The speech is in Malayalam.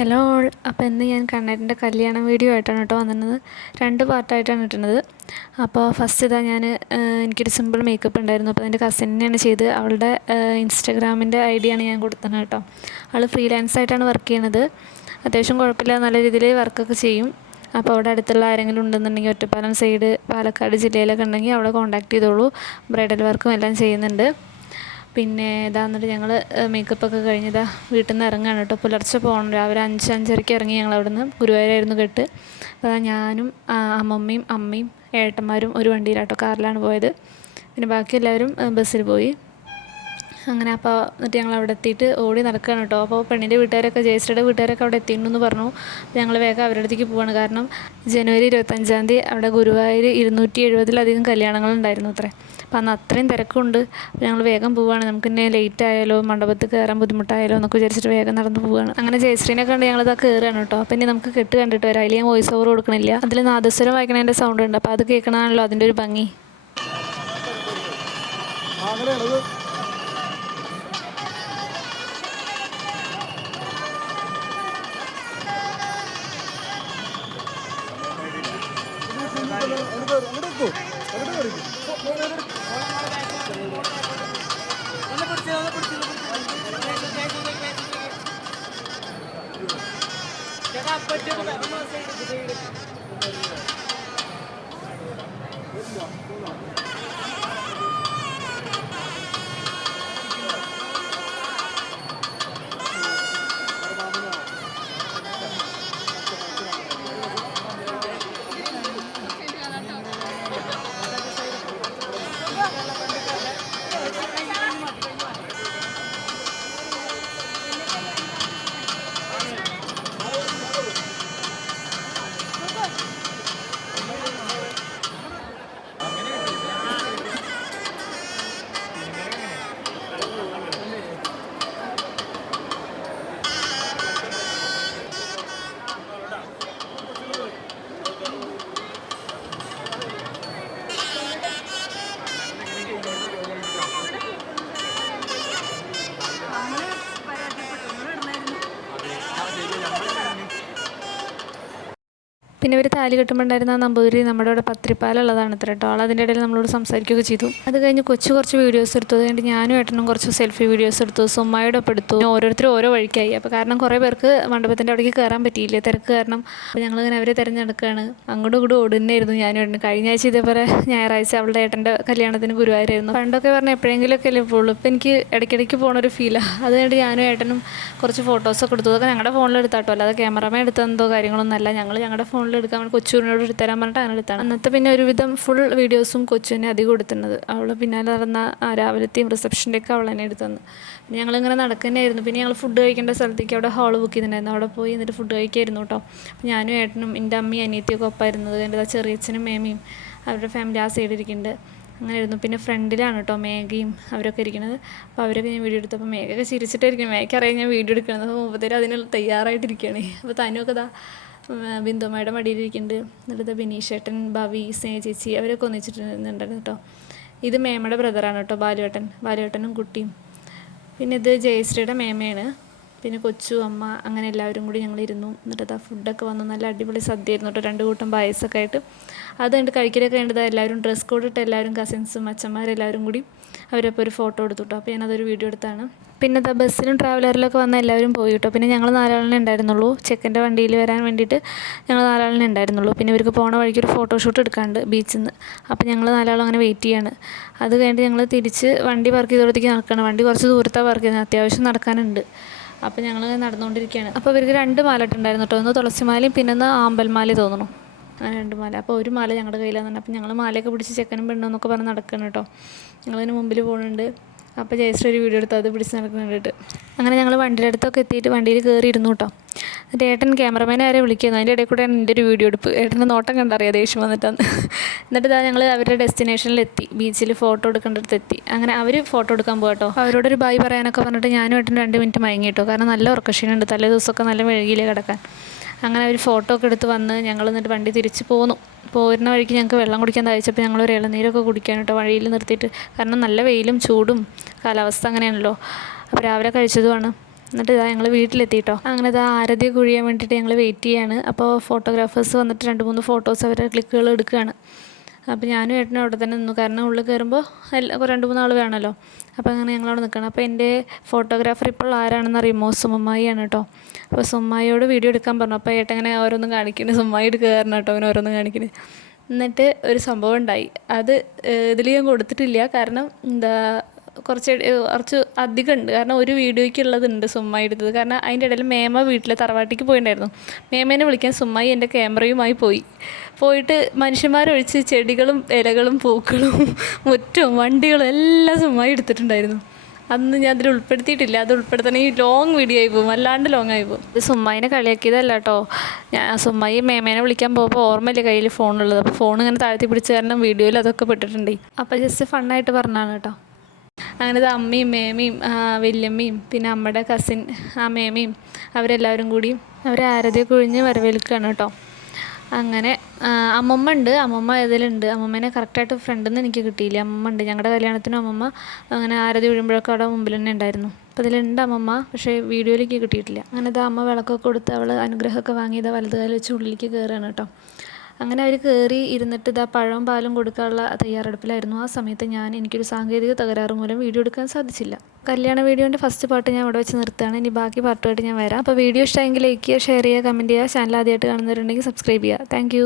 Hello all. അപ്പോൾ ഇന്ന് ഞാൻ കണ്ണേട്ടൻ്റെ കല്യാണ വീഡിയോ ആയിട്ടാണ് കേട്ടോ വന്നിരുന്നത്. 2 പാർട്ടായിട്ടാണ് ഇട്ടുന്നത്. അപ്പോൾ ഫസ്റ്റ് ഇതാ എനിക്കൊരു സിമ്പിൾ മേക്കപ്പ് ഉണ്ടായിരുന്നു. അപ്പോൾ എൻ്റെ കസിനെയാണ് ചെയ്ത്. അവളുടെ ഇൻസ്റ്റാഗ്രാമിൻ്റെ ID ആണ് ഞാൻ കൊടുത്തത് കേട്ടോ. അവൾ ഫ്രീലാൻസ് ആയിട്ടാണ് വർക്ക് ചെയ്യണത്. അത്യാവശ്യം കുഴപ്പമില്ല, നല്ല രീതിയിൽ വർക്കൊക്കെ ചെയ്യും. അപ്പോൾ അവിടെ അടുത്തുള്ള ആരെങ്കിലും ഉണ്ടെന്നുണ്ടെങ്കിൽ ഒറ്റപ്പാലം സൈഡ് പാലക്കാട് ജില്ലയിലൊക്കെ ഉണ്ടെങ്കിൽ അവിടെ കോൺടാക്ട് ചെയ്തോളൂ. ബ്രൈഡൽ വർക്കും എല്ലാം ചെയ്യുന്നുണ്ട്. പിന്നെ എന്നിട്ട് ഞങ്ങൾ മേക്കപ്പൊക്കെ കഴിഞ്ഞതാ വീട്ടിൽ നിന്ന് ഇറങ്ങുകയാണ് കേട്ടോ. പുലർച്ചെ പോകണം. രാവിലെ 5-5:30 ഇറങ്ങി ഞങ്ങൾ അവിടെ നിന്ന്. ഗുരുവായൂരായിരുന്നു കെട്ട്. അപ്പോൾ ഞാനും അമ്മമ്മയും അമ്മയും ഏട്ടന്മാരും ഒരു വണ്ടിയിലാട്ടോ, കാറിലാണ് പോയത്. പിന്നെ ബാക്കി എല്ലാവരും ബസ്സിൽ പോയി. അങ്ങനെ അപ്പോൾ എന്നിട്ട് ഞങ്ങൾ അവിടെ എത്തിയിട്ട് ഓടി നടക്കുകയാണ് കേട്ടോ. അപ്പോൾ പെണ്ണിൻ്റെ വീട്ടുകാരൊക്കെ ജയശ്രീയുടെ വീട്ടുകാരൊക്കെ അവിടെ എത്തിയിട്ടുണ്ടെന്ന് പറഞ്ഞു. അപ്പോൾ ഞങ്ങൾ വേഗം അവരുടെ അടുത്തേക്ക് പോവാണ്. കാരണം ജനുവരി 25-ാം തീയതി അവിടെ ഗുരുവായൂർ 270-ലധികം കല്യാണങ്ങളുണ്ടായിരുന്നു അത്രേ. അപ്പോൾ അന്ന് അത്രയും തിരക്കുണ്ട്. അപ്പോൾ ഞങ്ങൾ വേഗം പോവുകയാണ്. നമുക്കിന്നെ ലേറ്റ് ആയാലോ, മണ്ഡപത്തിൽ കയറാൻ ബുദ്ധിമുട്ടായാലോ എന്നൊക്കെ വിചാരിച്ചിട്ട് വേഗം നടന്ന് പോവുകയാണ്. അങ്ങനെ ജയശ്രീനെ കണ്ട് ഞങ്ങളിതാ കയറുകയാണ് കേട്ടോ. അപ്പോൾ ഇനി നമുക്ക് കെട്ട് കണ്ടിട്ട് വരാം. അതിൽ ഞാൻ വോയിസ് ഓവർ കൊടുക്കണില്ല. അതിൽ നാദസ്വരം വായിക്കണതിൻ്റെ സൗണ്ട് ഉണ്ട്. അപ്പോൾ അത് കേൾക്കണമാണല്ലോ അതിൻ്റെ ഒരു ഭംഗി. പിന്നെ ഒരു താലി കെട്ടുമ്പോണ്ടായിരുന്ന ആ നമ്പൂതിരി നമ്മുടെ ഇവിടെ പത്രിപ്പാലുള്ളതാണ് ഇത്ര കേട്ടോ. ആൾ അതിൻ്റെ ഇടയിൽ നമ്മളോട് സംസാരിക്കുകയൊക്കെ ചെയ്തു. അത് കഴിഞ്ഞ് കുറച്ച് വീഡിയോസ് എടുത്തു. അത് കഴിഞ്ഞ് ഞാനും ഏട്ടനും കുറച്ച് സെൽഫി വീഡിയോസ് എടുത്തു. സുമ്മായുടെ ഒപ്പം എടുത്തു. ഓരോരുത്തരും ഓരോ വഴിക്കായി. അപ്പോൾ കാരണം കുറേ പേർക്ക് മണ്ഡപത്തിൻ്റെ അവിടേക്ക് കയറാൻ പറ്റിയില്ല, തിരക്ക് കാരണം. അപ്പോൾ ഞങ്ങളിങ്ങനെ അവരെ തിരഞ്ഞെടുക്കുകയാണ്. അങ്ങോട്ടും ഇങ്ങോട്ടും ഓടുന്നതായിരുന്നു ഞാനും ഏട്ടനും. കഴിഞ്ഞ ആഴ്ച ഇതേപോലെ ഞായറാഴ്ച അവളുടെ ഏട്ടൻ്റെ കല്യാണത്തിന് ഗുരുവായൂരായിരുന്നു. പണ്ടൊക്കെ പറഞ്ഞാൽ എപ്പോഴെങ്കിലുമൊക്കെ അല്ലേ പോകുള്ളൂ. ഇപ്പോൾ എനിക്ക് ഇടയ്ക്കിടയ്ക്ക് പോകണൊരു ഫീലാണ്. അത് കഴിഞ്ഞിട്ട് ഞാനും ഏട്ടനും കുറച്ച് ഫോട്ടോസൊക്കെ എടുത്തു. അതൊക്കെ ഞങ്ങളുടെ ഫോണിലെടുത്താട്ടോ, അല്ലാതെ ക്യാമറമാൻ എടുത്തെന്തോ കാര്യങ്ങളൊന്നുമല്ല. ഞങ്ങളുടെ ഫോണിൽ എടുക്കാൻ കൊച്ചുവിനോട് എടുത്തരാൻ പറഞ്ഞിട്ട് അങ്ങനെ എടുത്താണ്. അന്നത്തെ പിന്നെ ഒരുവിധം ഫുൾ വീഡിയോസും കൊച്ചുവിനെ അധികം എടുത്തുന്നത്. അവൾ പിന്നാലെ നടന്ന രാവിലത്തെയും റിസപ്ഷൻ്റെയൊക്കെ അവൾ തന്നെ എടുത്തു തന്നു. ഞങ്ങളിങ്ങനെ നടക്കുന്നതായിരുന്നു. പിന്നെ ഞങ്ങൾ ഫുഡ് കഴിക്കേണ്ട സ്ഥലത്തേക്ക് അവിടെ ഹാൾ ബുക്ക് ചെയ്തിട്ടുണ്ടായിരുന്നു. അവിടെ പോയി എന്നിട്ട് ഫുഡ് കഴിക്കായിരുന്നു കേട്ടോ. ഞാനും ഏട്ടനും എൻ്റെ അമ്മയും അനിയത്തിയൊക്കെ ഒപ്പമായിരുന്നത്. എൻ്റെ ചെറിയച്ഛനും മേമയും അവരുടെ ഫാമിലി ആ സൈഡിൽ ഇരിക്കുന്നുണ്ട്. അങ്ങനെ ആയിരുന്നു. പിന്നെ ഫ്രണ്ടിലാണ് കേട്ടോ മേഘയും അവരൊക്കെ ഇരിക്കുന്നത്. അപ്പോൾ അവരൊക്കെ ഞാൻ വീഡിയോ എടുത്തപ്പോൾ മേഘയൊക്കെ ചിരിച്ചിട്ടായിരിക്കും. മേഘയ്ക്കറിയാം ഞാൻ വീഡിയോ എടുക്കണത്. അപ്പോൾ മുപ്പത്തേര് അതിനുള്ള തയ്യാറായിട്ടിരിക്കുകയാണ്. അപ്പോൾ തനുവൊക്കെ ഇതാ ബിന്ദുമ്മയുടെ മടിയിലിരിക്കുന്നുണ്ട്. എന്നിട്ട് ബിനീഷേട്ടൻ, ഭവി, സ്നേഹ ചേച്ചി അവരൊക്കെ ഒന്നിച്ചിട്ടുണ്ടായിരുന്നു കേട്ടോ. ഇത് മേമയുടെ ബ്രദറാണ് കേട്ടോ, ബാലുവേട്ടനും കുട്ടിയും. പിന്നെ ഇത് ജയശ്രീയുടെ മേമയാണ്. പിന്നെ കൊച്ചു, അമ്മ, അങ്ങനെ എല്ലാവരും കൂടി ഞങ്ങളിരുന്നു. എന്നിട്ട് ഫുഡൊക്കെ വന്നു. നല്ല അടിപൊളി സദ്യയായിരുന്നു കേട്ടോ. 2 കൂട്ടം പായസമൊക്കെ ആയിട്ട്. അത് കണ്ട് കഴിക്കലൊക്കെ കണ്ടത് എല്ലാവരും ഡ്രസ് കോഡ് ഇട്ട് എല്ലാവരും കസിൻസും അച്ഛന്മാരെല്ലാവരും കൂടി അവരപ്പോൾ ഒരു ഫോട്ടോ എടുത്തു കേട്ടോ. അപ്പോൾ ഞാനതൊരു വീഡിയോ എടുത്താണ്. പിന്നെ ബസ്സിലും ട്രാവലറിലൊക്കെ വന്ന എല്ലാവരും പോയി കേട്ടോ. പിന്നെ ഞങ്ങൾ 4 ആളിനെ ഉണ്ടായിരുന്നുള്ളൂ. ചെക്കൻ്റെ വണ്ടിയിൽ വരാൻ വേണ്ടിയിട്ട് ഞങ്ങൾ 4 ആളിനെ ഉണ്ടായിരുന്നുള്ളൂ. പിന്നെ ഇവർക്ക് പോണ വഴിക്ക് ഒരു ഫോട്ടോഷൂട്ട് എടുക്കാണ്ട് ബീച്ചിൽ നിന്ന്. അപ്പോൾ ഞങ്ങൾ 4 ആളും അങ്ങനെ വെയിറ്റ് ചെയ്യാണ്. അത് കഴിഞ്ഞിട്ട് ഞങ്ങൾ തിരിച്ച് വണ്ടി പാർക്ക് ചെയ്തോടത്തേക്ക് നടക്കണം. വണ്ടി കുറച്ച് ദൂരത്താണ് പാർക്ക് ചെയ്യുന്നത്, അത്യാവശ്യം നടക്കാനുണ്ട്. അപ്പോൾ ഞങ്ങൾ നടന്നുകൊണ്ടിരിക്കുകയാണ്. അപ്പോൾ ഇവർക്ക് 2 മാല ഇട്ടുണ്ടായിരുന്നു കേട്ടോ. ഒന്ന് തുളസിമാലയും പിന്നെ ഒന്ന് ആമ്പൽമാലയും തോന്നുന്നു. അങ്ങനെ 2 മാല. അപ്പോൾ ഒരു മാല ഞങ്ങളുടെ കയ്യിലാണ്. അപ്പോൾ ഞങ്ങൾ മാലയൊക്കെ പിടിച്ച് ചെക്കനും പെണ്ണെന്നൊക്കെ പറഞ്ഞ് നടക്കണം കേട്ടോ. ഞങ്ങളതിന് മുമ്പിൽ പോകുന്നുണ്ട്. അപ്പോൾ ജയശ്രീ ഒരു വീഡിയോ എടുത്ത് അത് പിടിച്ച് നടക്കുന്നുണ്ട്. അങ്ങനെ ഞങ്ങൾ വണ്ടിയുടെ അടുത്തൊക്കെ എത്തിയിട്ട് വണ്ടിയിൽ കയറിയിരുന്നു കേട്ടോ. എന്നിട്ട് ഏട്ടൻ ക്യാമറമാനെ ആരെ വിളിക്കുന്നു. അതിൻ്റെ ഇടയിൽ കൂടെയാണ് എൻ്റെ ഒരു വീഡിയോ എടുപ്പ്. ഏട്ടൻ്റെ നോട്ടം കണ്ടറിയാം ദേഷ്യം വന്നിട്ടാണ്. എന്നിട്ട് ഞങ്ങൾ അവരുടെ ഡെസ്റ്റിനേഷനിലെത്തി. ബീച്ചിൽ ഫോട്ടോ എടുക്കേണ്ടടുത്ത് എത്തി. അങ്ങനെ അവർ ഫോട്ടോ എടുക്കാൻ പോകട്ടോ. അവരോടൊരു ബൈ പറയാനൊക്കെ പറഞ്ഞിട്ട് ഞാനും ഏട്ടനും 2 മിനിറ്റ് മയങ്ങി കേട്ടോ. കാരണം നല്ല ഉറക്കക്ഷീണുണ്ട്. തലേ ദിവസമൊക്കെ നല്ല മെഴുകിയിലേ കിടക്കാൻ. അങ്ങനെ ഒരു ഫോട്ടോ ഒക്കെ എടുത്ത് വന്ന് ഞങ്ങൾ എന്നിട്ട് വണ്ടി തിരിച്ച് പോന്നു. പോരുന്ന വഴിക്ക് ഞങ്ങൾക്ക് വെള്ളം കുടിക്കാൻ തയ്ച്ചപ്പോൾ ഞങ്ങളൊരു ഇളനീരൊക്കെ കുടിക്കാൻ കേട്ടോ വഴിയിൽ നിർത്തിയിട്ട്. കാരണം നല്ല വെയിലും ചൂടും കാലാവസ്ഥ അങ്ങനെയാണല്ലോ. അപ്പോൾ രാവിലെ കഴിച്ചതുമാണ്. എന്നിട്ട് ഇതാ ഞങ്ങൾ വീട്ടിലെത്തി കേട്ടോ. അങ്ങനെ ഇതാ ആരതിയെ കുഴിയാൻ വേണ്ടിയിട്ട് ഞങ്ങൾ വെയിറ്റ് ചെയ്യാണ്. അപ്പോൾ ഫോട്ടോഗ്രാഫേഴ്സ് വന്നിട്ട് 2-3 ഫോട്ടോസ് അവരുടെ ക്ലിക്കുകൾ എടുക്കുകയാണ്. അപ്പോൾ ഞാനും ഏട്ടനും അവിടെ തന്നെ നിന്നു, കാരണം ഉള്ളിൽ കയറുമ്പോൾ 2-3 ആൾ വേണമല്ലോ. അപ്പോൾ അങ്ങനെ ഞങ്ങളവിടെ നിൽക്കണം. അപ്പോൾ എൻ്റെ ഫോട്ടോഗ്രാഫർ ഇപ്പോൾ ആരാണെന്ന് അറിയുമോ? സുമ്മായിയാണ് കേട്ടോ. അപ്പോൾ സുമ്മായിയോട് വീഡിയോ എടുക്കാൻ പറഞ്ഞു. അപ്പോൾ ഏട്ടൻ ഇങ്ങനെ ഓരോന്നും കാണിക്കുന്നു, സുമ്മായി എടുക്കുക കാരണം കേട്ടോ അങ്ങനെ ഓരോന്നും കാണിക്കുന്നത്. എന്നിട്ട് ഒരു സംഭവം ഉണ്ടായി. അത് ഇതിൽ ഞാൻ കൊടുത്തിട്ടില്ല, കാരണം കുറച്ച് അധികം ഉണ്ട്. കാരണം ഒരു വീഡിയോയ്ക്കുള്ളതുണ്ട് സുമ്മായി എടുത്തത്. കാരണം അതിൻ്റെ ഇടയിൽ മേമ വീട്ടിലെ തറവാട്ടിക്ക് പോയിട്ടുണ്ടായിരുന്നു. മേമേനെ വിളിക്കാൻ സുമ്മായി എൻ്റെ ക്യാമറയുമായി പോയിട്ട് മനുഷ്യന്മാരൊഴിച്ച് ചെടികളും ഇലകളും പൂക്കളും മുറ്റവും വണ്ടികളും എല്ലാം സുമ്മായി എടുത്തിട്ടുണ്ടായിരുന്നു. അന്ന് ഞാൻ അതിൽ ഉൾപ്പെടുത്തിയിട്ടില്ല. അത് ഉൾപ്പെടുത്തണമെങ്കിൽ ലോങ് വീഡിയോ ആയി പോകും, അല്ലാണ്ട് ലോങ് ആയി പോകും. ഇത് സുമ്മായിനെ കളിയാക്കിയതല്ല കേട്ടോ. ഞാൻ സുമ്മായി മേമേനെ വിളിക്കാൻ പോകുമ്പോൾ ഓർമ്മയില്ല കയ്യിൽ ഫോണുള്ളത്. അപ്പോൾ ഫോൺ ഇങ്ങനെ താഴ്ത്തി പിടിച്ച കാരണം വീഡിയോയിൽ അതൊക്കെ പെട്ടിട്ടുണ്ട്. അപ്പോൾ ജസ്റ്റ് ഫണ്ണായിട്ട് പറഞ്ഞതാണ് കേട്ടോ. അങ്ങനെ അമ്മയും മേമയും വല്യമ്മയും പിന്നെ അമ്മയുടെ കസിൻ മേമയും അവരെല്ലാവരും കൂടി അവരെ ആരതിയെ കുഴിഞ്ഞ് വരവേൽക്കുകയാണ് കേട്ടോ. അങ്ങനെ അമ്മമ്മ ഉണ്ട്, അമ്മമ്മ ഇതിലുണ്ട്. അമ്മമ്മേനെ കറക്റ്റായിട്ട് ഫ്രണ്ടിൽ നിന്ന് എനിക്ക് കിട്ടിയില്ല. അമ്മമ്മ ഉണ്ട്, ഞങ്ങളുടെ കല്യാണത്തിനും അമ്മമ്മ അങ്ങനെ ആരതി വീഴുമ്പോഴൊക്കെ അവിടെ മുമ്പിൽ തന്നെ ഉണ്ടായിരുന്നു. അപ്പോൾ ഇതിലുണ്ട് അമ്മമ്മ, പക്ഷേ വീഡിയോയിലേക്ക് കിട്ടിയിട്ടില്ല. അങ്ങനെ അമ്മ വിളക്കൊക്കെ കൊടുത്ത് അവൾ അനുഗ്രഹമൊക്കെ വാങ്ങി വലത് കാലം വെച്ച് ഉള്ളിലേക്ക് കയറുകയാണ് കേട്ടോ. അങ്ങനെ അവർ കയറി ഇരുന്നിട്ട് പഴവും പാലും കൊടുക്കാനുള്ള തയ്യാറെടുപ്പിലായിരുന്നു. ആ സമയത്ത് എനിക്കൊരു സാങ്കേതിക തകരാറ് മൂലം വീഡിയോ എടുക്കാൻ സാധിച്ചില്ല. കല്യാണ വീഡിയോൻ്റെ ഫസ്റ്റ് പാർട്ട് ഞാൻ ഇവിടെ വെച്ച് നിർത്തുകയാണ്. ഇനി ബാക്കി പാർട്ടുമായിട്ട് ഞാൻ വരാം. അപ്പോൾ വീഡിയോ ഇഷ്ടമെങ്കിൽ ലൈക്ക് ചെയ്യുക, ഷെയർ ചെയ്യുക, കമൻറ്റ് ചെയ്യുക. ചാനൽ ആദ്യമായിട്ട് കാണുന്നവരുണ്ടെങ്കിൽ സബ്സ്ക്രൈബ് ചെയ്യുക. താങ്ക്